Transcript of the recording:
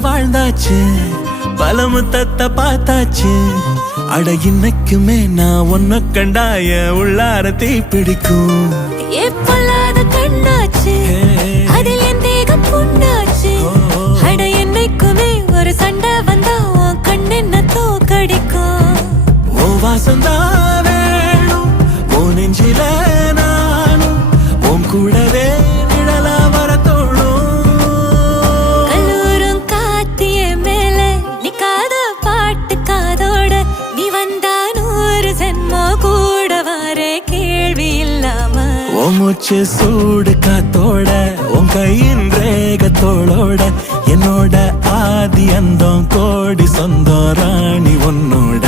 வாழ்ந்தாச்சு பல முத்தத்தை பார்த்தாச்சு அட இன்னைக்குமே நான் ஒன்ன கண்டாய உள்ளார தீ பிடிக்கும் எப்பொல்லாத கண்ணாச்சு அதில் என் தேகம் புண்ணாச்சு அட என்னைக்குமே ஒரு சண்டை வந்தா உன் கண்ணென்ன தோக்கடிக்கும் ஓ வாசந்தா வேணும் ஓ நெஞ்சில நானும் உன் கூடவே நிழலா வர தோணும் கல்லூரும் காத்திய மேல நிக்காத பாட்டு காதோட நீ வந்தா 100 ஜென்மோ கூட வர கேள்வி இல்லாம ஓ மூச்சு சூடு காத்தோட உன் கையின் ரேகத்தோளோட என்னோட ஆதி அந்தம் கோடி சொந்தம் ராணி உன்னோட